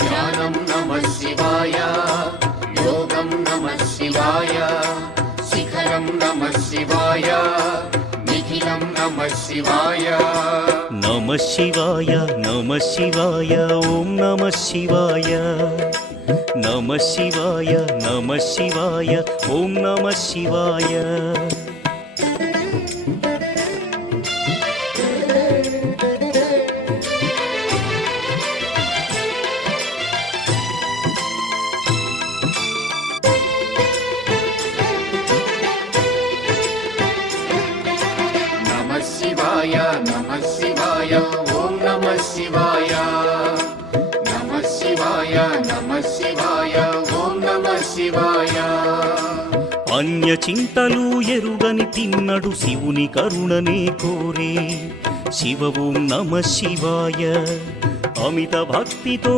ధ్యానం నమః శివాయ, యోగం నమః శివాయ, శిఖరం నమః శివాయ, నిఖిలం నమః శివాయ. నమః శివాయ నమః శివాయ ఓం నమః శివాయ. నమః శివాయ నమః శివాయ ఓం నమః శివాయ. నమః శివాయ నమః శివాయ ఓం నమః శివాయ. నమః శివాయ నమః శివాయ ఓం నమః శివాయ. అన్య చింతలు ఎరుగని తిన్నడు శివుని కరుణనే కోరే. శివ ఓం నమః శివాయ. అమిత భక్తితో